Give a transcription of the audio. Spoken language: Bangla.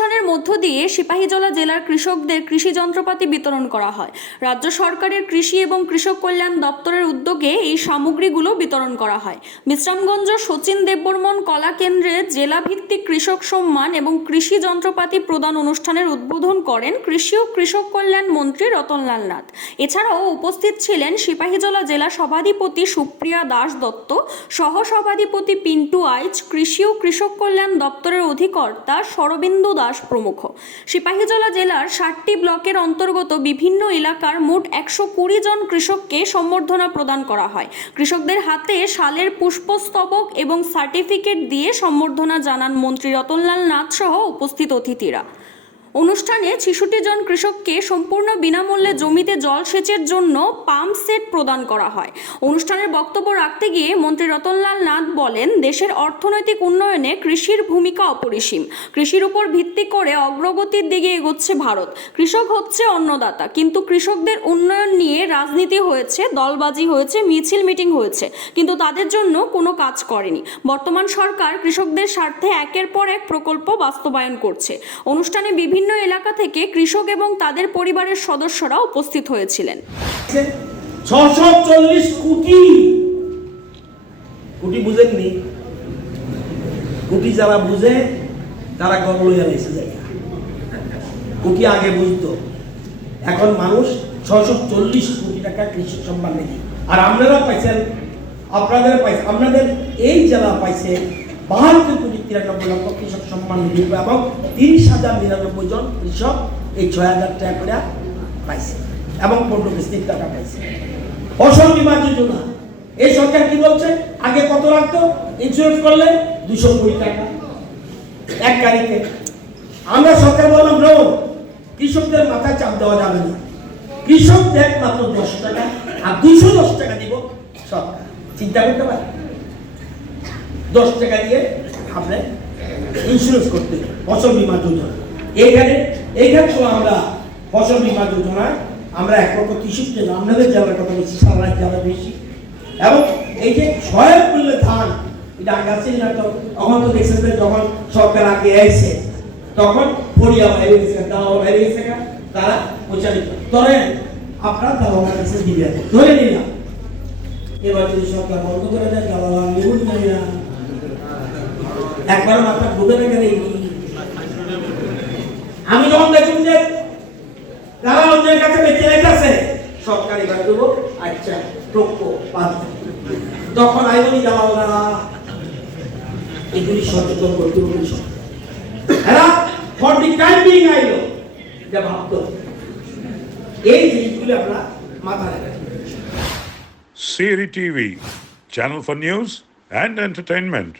অনুষ্ঠানের মধ্য দিয়ে সিপাহীজলা জেলার কৃষকদের কৃষি যন্ত্রপাতি বিতরণ করা হয়। রাজ্য সরকারের কৃষি এবং কৃষক কল্যাণ দপ্তরের উদ্যোগে এই সামগ্রীগুলো বিতরণ করা হয়। বিশ্রামগঞ্জ শচীন দেববর্মন কলা কেন্দ্রে জেলা ভিত্তিক কৃষক সম্মান এবং কৃষি যন্ত্রপাতি প্রদান অনুষ্ঠানের উদ্বোধন করেন কৃষি ও কৃষক কল্যাণ মন্ত্রী রতনলাল নাথ। এছাড়াও উপস্থিত ছিলেন সিপাহীজলা জেলা সভাধিপতি সুপ্রিয়া দাস দত্ত, সহ সভাধিপতি পিন্টু আইচ, কৃষি ও কৃষক কল্যাণ দপ্তরের অধিকর্তা শরবিন্দু দাস প্রমুখ। সিপাহীজলা জেলার 60টি ব্লকের অন্তর্গত বিভিন্ন এলাকার মোট 120 জন কৃষককে সম্বর্ধনা প্রদান করা হয়। কৃষকদের হাতে শালের পুষ্পস্তবক এবং সার্টিফিকেট দিয়ে সম্বর্ধনা জানান মন্ত্রী রতনলাল নাথ সহ উপস্থিত অতিথিরা। অনুষ্ঠানে 66 জন কৃষককে সম্পূর্ণ বিনামূল্যে জমিতে জলসেচের জন্য পাম্প সেট প্রদান করা হয়। অনুষ্ঠানের বক্তব্য রাখতে গিয়ে মন্ত্রী রতনলাল নাথ বলেন, দেশের অর্থনৈতিক উন্নয়নে কৃষির ভূমিকা অপরিসীম। কৃষির উপর ভিত্তি করে অগ্রগতির দিকে এগোচ্ছে ভারত। কৃষক হচ্ছে অন্নদাতা, কিন্তু কৃষকদের উন্নয়ন নিয়ে রাজনীতি হয়েছে, দলবাজি হয়েছে, মিছিল মিটিং হয়েছে, কিন্তু তাদের জন্য কোনো কাজ করেনি। বর্তমান সরকার কৃষকদের স্বার্থে একের পর এক প্রকল্প বাস্তবায়ন করছে। অনুষ্ঠানে বিভিন্ন এলাকা থেকে কৃষক এবং তাদের পরিবারের সদস্যরা উপস্থিত হয়েছিলেন। 640 কোটি বুঝেননি? কোটি যারা বুঝে তারা গর্ব হয়ে রয়েছে জায়গা। কোটি আগে বুঝতো, এখন মানুষ 640 কোটি টাকা কৃষি সম্মান নেই। আর আপনারা পাইছেন, আপনাদের পাইছেন, আপনাদের এই জেলা পাইছে 72 কোটি 93 লক্ষ কৃষক সম্মান নিধি এবং 30,099 জন কৃষক এই 6,000 টাকা করে পাইছে এবং 15 কিস্তির টাকা পাইছে। ফসল বীমা যোজনা এই সরকার কি বলছে, আগে কত লাগতো ইন্স্যুরেন্স করলে 200 কোটি টাকা এক গাড়িতে। আমরা সরকার বললাম নো, কৃষকদের মাথায় চাপ দেওয়া যাবে না। কৃষক দেখ মাত্র 10 টাকা আর 210 টাকা দিব সরকার। চিন্তা করতে পারে 10 টাকা দিয়ে আপনি ইন্স্যুরেন্স করতে ফসল বীমা যোজনা। এইখানে তো আমরা ফসল বীমা যোজনায় আমরা 1,30,000 টাকা, আপনাদের জেলার কথা বলছি, সারা জেলা বেশি। এবং এই যে সহায়ক মূল্যে ধান, এটা আগে আছে না, তো তখন তো দেখছেন যে যখন সরকার আগে এসে তখন ফড়িয়া বাইরে গেছে, দাওয়া বাইরে গেছে, তারা প্রচারিত ধরেন আপনারা দাওয়া কাছে দিবে ধরে নিলাম। এবার যদি সরকার বন্ধ করে দেয়, দাওয়া নিউজ নাই না, একবার মাথা ডুবে না গেলে। আমি যখন দেখুন যে যারা অন্যের কাছে বেঁচে রেখেছে সরকার এবার দেবো, আচ্ছা টক্ক পাঁচ, তখন আইবনি যাওয়া এগুলি সচেতন করতে হবে। এরা ফর দি টাইম বিং আইলো যা ভাবতো, এই জিনিসগুলি আমরা মাথায় রাখি। Siri TV, channel for news and entertainment.